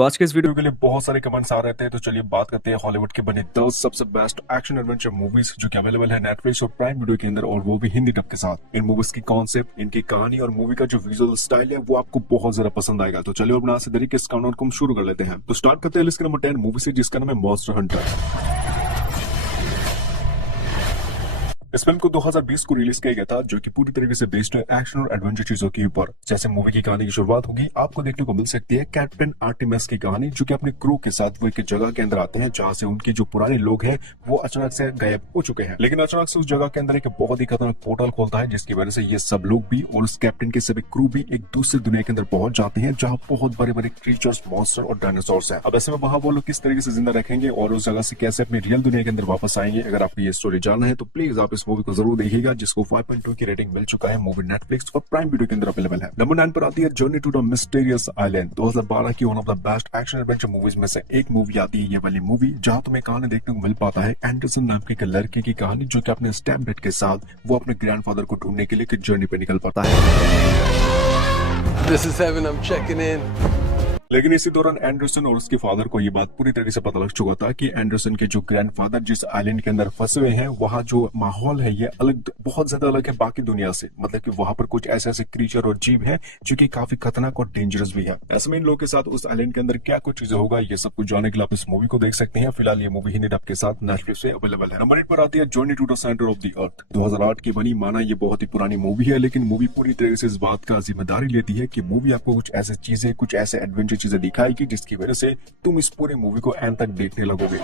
तो आज के इस वीडियो के लिए बहुत सारे कमेंट्स आ रहे थे, तो चलिए बात करते हैं हॉलीवुड के बने 10 सबसे बेस्ट एक्शन एडवेंचर मूवीज जो कि अवेलेबल है नेटफ्लिक्स और प्राइम वीडियो के अंदर, और वो भी हिंदी डब के साथ। इन मूवीज की कॉन्सेप्ट, इनकी कहानी और मूवी का जो विजुअल स्टाइल है वो आपको बहुत ज्यादा पसंद आएगा। तो चलिए बिना से देरी के इस काउंटडाउन को हम शुरू कर लेते हैं। तो स्टार्ट करते हैं लिस्ट के नंबर 10 मूवी से, जिसका नाम है मॉन्स्टर हंटर। इस फिल्म को 2020 को रिलीज किया गया था, जो कि पूरी तरीके से बेस्ड है एक्शन और एडवेंचर चीजों के ऊपर। जैसे मूवी की कहानी की शुरुआत होगी, आपको देखने को मिल सकती है कैप्टन आर्टेमिस की कहानी, जो कि अपने क्रू के साथ वो एक जगह के अंदर आते हैं जहां से उनके जो पुराने लोग हैं वो अचानक से गायब हो चुके हैं। लेकिन अचानक से उस जगह के अंदर एक बहुत ही खतरनाक पोर्टल खोलता है, जिसकी वजह से ये सब लोग भी और उस कैप्टन के सभी क्रू भी एक दूसरी दुनिया के अंदर पहुंच जाते हैं, जहाँ बहुत बड़े बड़े क्रीचर्स, मॉन्स्टर और डायनासोर्स हैं। अब ऐसे में वहां वो लोग किस तरीके से जिंदा रखेंगे और उस जगह से कैसे अपनी रियल दुनिया के अंदर वापस आएंगे, अगर आपको ये स्टोरी जानना है तो प्लीज आप इस मूवी को जरूर देखिए, जिसको 5.2 की रेटिंग मिल चुका है। मूवी नेटफ्लिक्स और प्राइम वीडियो के अंदर अवेलेबल है। नंबर 9 पर आती है journey to the mysterious island. 2012 की one of the best action adventure movies में से एक मूवी आती है ये वाली मूवी, जहां तुम्हें कहानी देखने को मिल पाता है एंडरसन नाम के एक लड़के की कहानी, जो कि अपने स्टेप डेड के साथ वो अपने ग्रैंडफादर को ढूंढने के लिए एक जर्नी पे निकल पड़ता है। This is heaven, I'm checking in. लेकिन इसी दौरान एंडरसन और उसके फादर को ये बात पूरी तरीके से पता लग चुका था कि एंडरसन के जो ग्रैंडफादर जिस आइलैंड के अंदर फंसे हुए हैं, वहाँ जो माहौल है ये अलग, बहुत ज्यादा अलग है बाकी दुनिया से। मतलब कि वहां पर कुछ ऐसे ऐसे क्रीचर और जीव हैं जो कि काफी खतरनाक और डेंजरस भी है। ऐसे में इन लोगों के साथ उस आइलैंड के अंदर क्या कुछ चीजें होगा, ये सब कुछ जानने के लिए आप इस मूवी को देख सकते हैं। फिलहाल ये मूवी हिंदी डब के साथ नेटफ्लिक्स पे अवेलेबल है। नंबर 8 पर आती है journey to the centre of the earth. 2008 की बनी, माना ये बहुत ही पुरानी मूवी है, लेकिन मूवी पूरी तरीके से इस बात का जिम्मेदारी लेती है कि मूवी आपको कुछ ऐसे चीजें, कुछ ऐसे एडवेंचर चीजें दिखाएगी जिसकी वजह से तुम इस पूरे मूवी को एंड तक देखने लगोगे।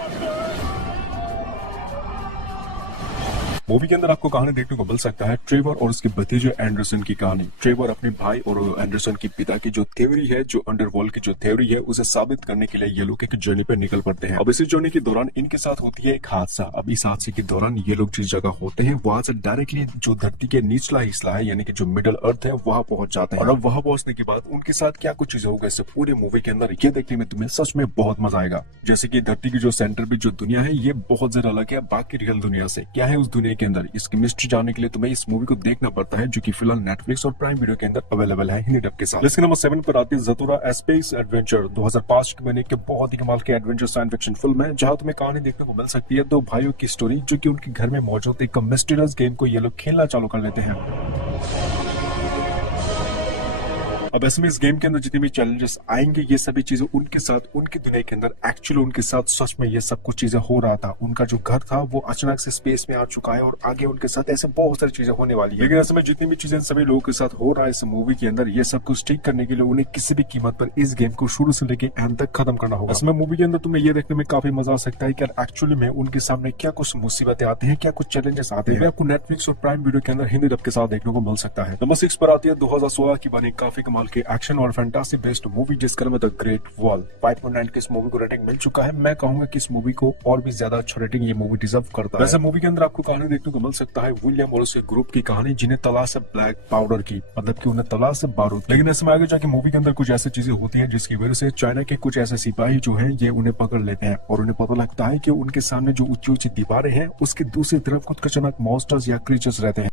मूवी के अंदर आपको कहानी देखने को मिल सकता है ट्रेवर और उसके भतीजे एंडरसन की कहानी। ट्रेवर अपने भाई और एंडरसन की पिता की जो थ्योरी है, जो अंडरवर्ल्ड की जो थ्योरी है, उसे साबित करने के लिए ये लोग एक जर्नी पर निकल पड़ते हैं। अब इसी जर्नी के दौरान इनके साथ होती है एक हादसा। अब इस हादसे के दौरान ये लोग जिस जगह होते हैं वहां से डायरेक्टली जो धरती के निचला हिस्सा है, यानी कि जो मिडल अर्थ है, वहां पहुंच जाते हैं। और अब वहां पहुंचने के बाद उनके साथ क्या कुछ चीजें होगा, इससे पूरे मूवी के अंदर ये देखने में तुम्हें सच में बहुत मजा आएगा। जैसे कि धरती की जो सेंटर भी जो दुनिया है, ये बहुत ज्यादा अलग है बाकी रियल दुनिया से। क्या है उस दुनिया के अंदर, इसकी मिस्ट्री जानने के लिए तुम्हें इस मूवी को देखना पड़ता है, जो कि फिलहाल नेटफ्लिक्स और प्राइम वीडियो के अंदर अवेलेबल है हिंदी डब के साथ। इसके नंबर 7 पर आती है ज़तोरा स्पेस एडवेंचर। 2005 की बनी एक बहुत ही कमाल की एडवेंचर साइंस फिक्शन फिल्म है, जहां तुम्हें कहानी देखने को मिल सकती है दो भाइयों की स्टोरी, जो कि उनके घर में मौजूद एक मिस्टीरियस गेम को ये लोग खेलना चालू कर लेते हैं। अब ऐसे में इस गेम के अंदर जितने भी चैलेंजेस आएंगे, ये सभी चीजें उनके साथ, उनकी दुनिया के अंदर एक्चुअली उनके साथ सच में ये सब कुछ चीजें हो रहा था। उनका जो घर था वो अचानक से स्पेस में आ चुका है और आगे उनके साथ ऐसे बहुत सारी चीजें होने वाली है। लेकिन ऐसे में जितनी भी चीजें सभी लोगों के साथ हो रहा है इस मूवी के अंदर, ये सब कुछ ठीक करने के लिए उन्हें किसी भी कीमत पर इस गेम को शुरू से लेकर एंड तक खत्म करना होगा। इसमें मूवी के अंदर तुम्हें ये देखने में काफी मजा आ सकता है कि एक्चुअली में उनके सामने क्या कुछ मुसीबतें आती है, क्या कुछ चैलेंजेस आते हैं। आपको नेटफ्लिक्स और प्राइम वीडियो के अंदर हिंदी डब के साथ देखने को मिल सकता है। नंबर 6 पर आती है 2016 की बनी काफी कमाल के एक्शन और फैंटासी बेस्ड मूवी, जिसका नाम है द ग्रेट वॉल। 5.9 की इस मूवी को रेटिंग मिल चुका है। मैं कहूंगा कि इस मूवी को और भी ज्यादा अच्छा रेटिंग ये मूवी डिजर्व करता है। वैसे मूवी के अंदर आपको कहानी देखने को मिल सकता है विलियम और उसके ग्रुप की कहानी, जिन्हें तलाश है ब्लैक पाउडर की, मतलब कि उन्हें तलाश है बारूद। लेकिन ऐसे में आगे जाके मूवी के अंदर कुछ ऐसी चीजें होती है जिसकी वजह से चाइना के कुछ ऐसे सिपाही जो है ये उन्हें पकड़ लेते हैं, और उन्हें पता लगता है कि उनके सामने जो ऊंची ऊंची दीवारें हैं उसकी दूसरी तरफ कुछ खतरनाक मॉन्स्टर्स या क्रीचर्स रहते हैं।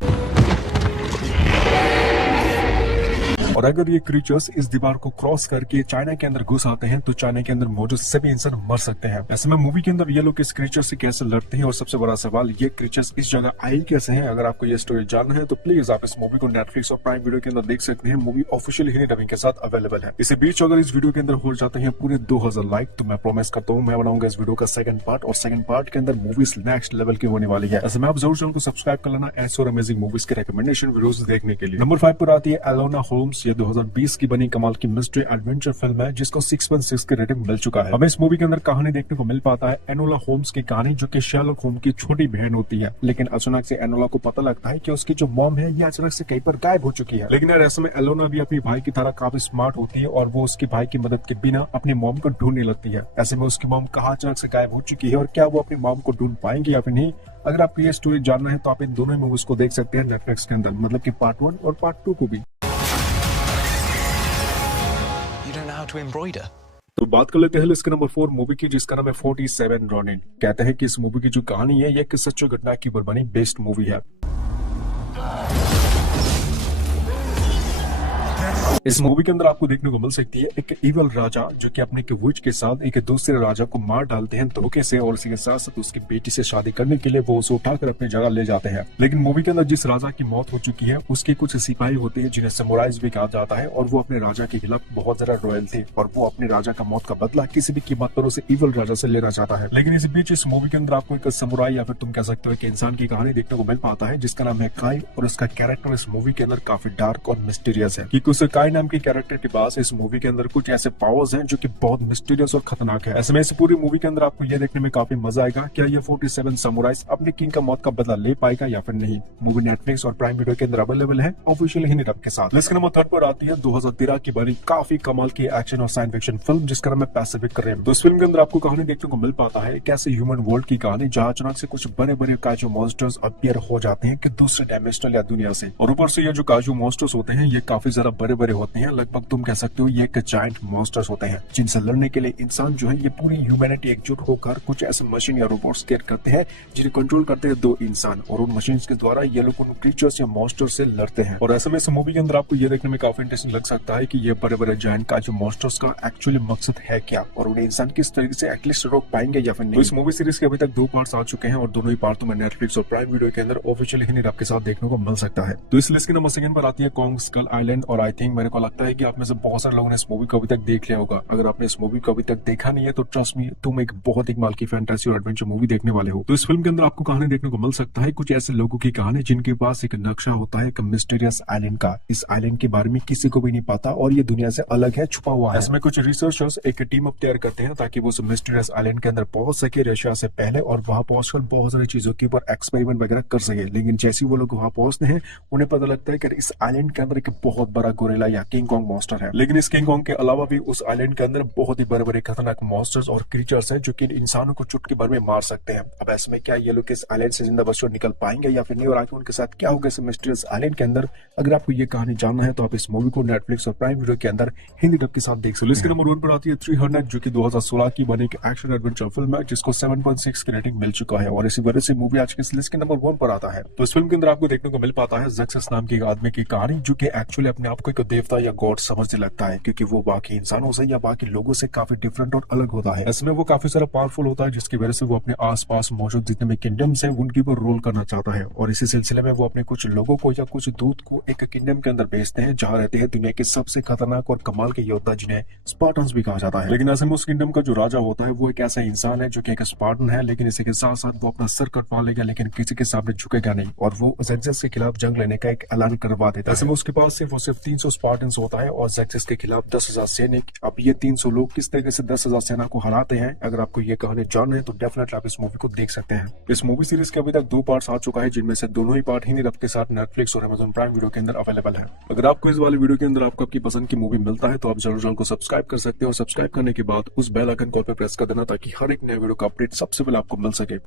और अगर ये क्रीचर्स इस दीवार को क्रॉस करके चाइना के अंदर घुस आते हैं तो चाइना के अंदर मौजूद सभी इंसान मर सकते हैं। ऐसे में मूवी के अंदर ये लोग इस क्रीचर से कैसे लड़ते हैं, और सबसे बड़ा सवाल ये क्रीचर्स इस जगह आए कैसे हैं। अगर आपको ये स्टोरी जानना है तो प्लीज आप इस मूवी को नेटफ्लिक्स और प्राइम वीडियो के अंदर देख सकते हैं। मूवी ऑफिशियल हिंदी डबिंग के साथ अवेलेबल है। इसी बीच अगर इस वीडियो के अंदर हो जाते हैं पूरे 2000 लाइक, तो मैं प्रॉमिस करता हूँ मैं बनाऊंगा इस वीडियो का सेकंड पार्ट, और सेकंड पार्ट के अंदर मूवीज नेक्स्ट लेवल की होने वाली है। ऐसे में आप जरूर चैनल को सब्सक्राइब कर लेना ऐसे और अमेजिंग मूवीज के रिकमेंडेशन वीडियोस देखने के लिए। नंबर 5 पर आती है एलोना होम्स। ये 2020 की बनी कमाल की मिस्ट्री एडवेंचर फिल्म है, जिसको 6.6 की रेटिंग मिल चुका है। हमें इस मूवी के अंदर कहानी देखने को मिल पाता है एनोला होम्स की कहानी, जो कि शर्लॉक होम्स की छोटी बहन होती है। लेकिन अचानक से एनोला को पता लगता है कि उसकी जो मॉम है ये अचानक से कहीं पर गायब हो चुकी है। लेकिन यार ऐसे में एलोना भी अपनी भाई की तरह काफी स्मार्ट होती है, और वो उसके भाई की मदद के बिना अपनी मॉम को ढूंढने लगती है। ऐसे में उसकी मॉम कहाँ अचानक से गायब हो चुकी है, और क्या वो अपनी मॉम को ढूंढ पाएंगे या फिर नहीं। अगर आपको ये स्टोरी जानना है तो आप इन दोनों मूवीज को देख सकते हैं नेटफ्लिक्स के अंदर, मतलब कि पार्ट 1 और पार्ट 2 को भी। तो बात कर लेते हैं इसके नंबर 4 मूवी की, जिसका नाम है 47 रॉनिन। कहते हैं कि इस मूवी की जो कहानी है ये एक सच्ची घटना के ऊपर बनी बेस्ड मूवी है। इस मूवी के अंदर आपको देखने को मिल सकती है एक इवल राजा जो कि अपने विच के साथ एक दूसरे राजा को मार डालते हैं धोखे से, और इसी के साथ साथ उसकी बेटी से शादी करने के लिए वो उसे उठाकर अपनी जगह ले जाते हैं। लेकिन मूवी के अंदर जिस राजा की मौत हो चुकी है उसके कुछ सिपाही होते हैं जिन्हें समुराइज भी कहा जाता है, और वो अपने राजा के खिलाफ बहुत ज्यादा रॉयल थे और वो अपने राजा का मौत का बदला किसी भी कीमत पर उसे इवल राजा से लेना चाहता है। लेकिन इस बीच इस मूवी के अंदर आपको एक समुराई या फिर तुम कह सकते हो कि इंसान की कहानी देखने को मिल पाता है जिसका नाम है काई, और उसका कैरेक्टर इस मूवी के अंदर काफी डार्क और मिस्टीरियस है, क्योंकि उस काई नाम के कैरेक्टर के पास इस मूवी के अंदर कुछ ऐसे पावर्स हैं जो कि बहुत मिस्टीरियस और खतरनाक है। ऐसे में इस पूरी मूवी के अंदर आपको यह देखने में काफी मजा आएगा क्या ये 47 समुराइज अपने किंग का मौत का बदला ले पाएगा या फिर नहीं। मूवी नेटफ्लिक्स और प्राइम वीडियो के अंदर अवेलेबल है ऑफिशियल हिंदी डब के साथ। लिस्ट नंबर 3 पर आती है 2013 की बनी काफी कमाल की एक्शन और साइंस फिक्शन फिल्म जिसका नाम है पैसिफिक रिम। तो इस फिल्म के अंदर आपको कहानी देखने को मिल पाता है कैसे ह्यूमन वर्ल्ड की कहानी जहाँ अचानक से कुछ बड़े बड़े काजू मॉन्स्टर्स अपीयर हो जाते हैं कि दूसरे डायमेंशनल या दुनिया से, और ऊपर से ये जो काजू मॉन्स्टर्स होते हैं ये काफी ज्यादा बड़े बड़े होते हैं, लगभग तुम कह सकते हो ये एक जायंट मॉन्स्टर्स होते हैं जिनसे लड़ने के लिए इंसान जो है ये पूरी ह्यूमैनिटी एकजुट होकर कुछ ऐसे मशीन या रोबोट्स क्रिएट करते हैं जिन्हें कंट्रोल करते हैं 2 इंसान, और उन मशीन के द्वारा ये लोग उन क्रीचर्स या मॉन्स्टर से लड़ते हैं। और ऐसे में इस मूवी के अंदर आपको ये देखने में काफी इंटरेस्टिंग लग सकता है कि ये बड़े बड़े जायंट काजू मॉन्स्टर्स का एक्चुअली मकसद है क्या, और उन्हें इंसान किस तरीके से एटलीस्ट रोक पाएंगे या फिर नहीं। तो इस मूवी सीरीज के अभी तक 2 पार्ट्स आ चुके हैं और दोनों ही पार्ट तुम्हें नेटफ्लिक्स और प्राइम वीडियो के अंदर ऑफिशियल हिंदी डब के साथ देखने को मिल सकता है। तो इस लिस्ट के नंबर 2 पर आती है कॉन्ग स्कल आइलैंड, और आई थिंक मेरे को लगता है कि आप में से बहुत सारे लोगों ने इस मूवी को अभी तक देख लिया होगा। अगर आपने इस मूवी को अभी तक देखा नहीं है तो ट्रस्ट मी तुम एक बहुत ही कमाल की फैंटेसी और एडवेंचर मूवी देखने वाले हो। तो इस फिल्म के अंदर आपको कहानी देखने को मिल सकता है कुछ ऐसे लोगों की कहानी जिनके पास एक नक्शा होता है एक मिस्टीरियस आइलैंड का। इस आइलैंड के बारे में किसी को भी नहीं पता और ये दुनिया से अलग है, छुपा हुआ है। इसमें कुछ रिसर्चर्स एक टीम अप तैयार करते हैं ताकि वो उस मिस्टीरियस आइलैंड के अंदर पहुंच सके रशिया से पहले, और वहां पहुंचकर बहुत सारी चीजों के ऊपर एक्सपेरिमेंट वगैरह कर सके। लेकिन जैसे वो लोग वहां पहुंचते हैं उन्हें पता लगता है कि इस आइलैंड के अंदर एक बहुत बड़ा गोरिल्ला या किंग कॉन्ग मॉन्स्टर है। लेकिन इस किंग कॉन्ग के अलावा भी उस आइलैंड के अंदर बहुत ही बड़े बड़े खतरनाक मॉन्स्टर्स और क्रीचर्स हैं जो कि इंसानों को चुटकी भर में मार सकते हैं। अब ऐसे में क्या ये लोग इस आइलैंड से जिंदा बचकर निकल पाएंगे या फिर नहीं, और आगे उनके साथ क्या होगा इस मिस्टीरियस आइलैंड के अंदर। अगर आपको ये कहानी जानना है तो आप इस मूवी को नेटफ्लिक्स और प्राइम वीडियो के अंदर हिंदी डब के साथ देख सकते हो। इसके नंबर 1 पर आती है 300 जो कि 2016 की बनी एक एक्शन एडवेंचर फिल्म है जिसको 7.6 की रेटिंग मिल चुका है, और इसी वजह से मूवी आज की इस लिस्ट के नंबर 1 पर आता है। तो इस फिल्म के अंदर आपको देखने को मिल पाता है ज़ेक्सस नाम के एक आदमी की कहानी जो कि एक्चुअली अपने आप को एक देवता या गॉड समझने लगता है, क्योंकि वो बाकी इंसानों से या बाकी लोगों से काफी डिफरेंट और अलग होता है। इसमें वो काफी सारा पावरफुल होता है जिसकी वजह से वो अपने आसपास मौजूद जितने भी किंगडम्स हैं उनके ऊपर रूल करना चाहता है, और इसी सिलसिले में वो अपने कुछ लोगों को या कुछ दूत को एक किंगडम के अंदर भेजते हैं जहाँ रहते हैं दुनिया के सबसे खतरनाक और कमाल के योद्धा जिन्हें स्पार्टन्स भी कहा जाता है। लेकिन ऐसे में उस किंगडम का जो राजा होता है वो एक ऐसा इंसान है जो कि एक स्पार्टन है, लेकिन इसी के साथ साथ वो अपना सर कटवा लेगा लेकिन किसी के सामने झुकेगा नहीं, और वो ज़ेक्सस के खिलाफ जंग लेने का एक ऐलान करवा देता है। ऐसे में उसके पास सिर्फ 300 स्पार्टन्स होता है और ज़ेक्सस के खिलाफ 10,000 सैनिक। अब ये 300 लोग किस तरीके से 10,000 सेना को हराते हैं, अगर आपको ये कहानी जानना है तो डेफिनेटली आप इस मूवी को देख सकते हैं। इस मूवी सीरीज के अभी तक 2 पार्ट्स आ चुका है जिनमें से दोनों ही पार्ट हिंदी डब के साथ नेटफ्लिक्स और अमेज़न प्राइम वीडियो के अंदर अवेलेबल है। अगर आपको इस वाले वीडियो के अंदर आपको आपकी पसंद की मूवी मिलता है तो आप जरूर चैनल को सब्सक्राइब कर सकते हैं, और सब्सक्राइब करने के बाद उस बेल आइकन कॉल पर प्रेस कर देना ताकि हर एक नए वीडियो का अपडेट सबसे पहले आपको मिल सके।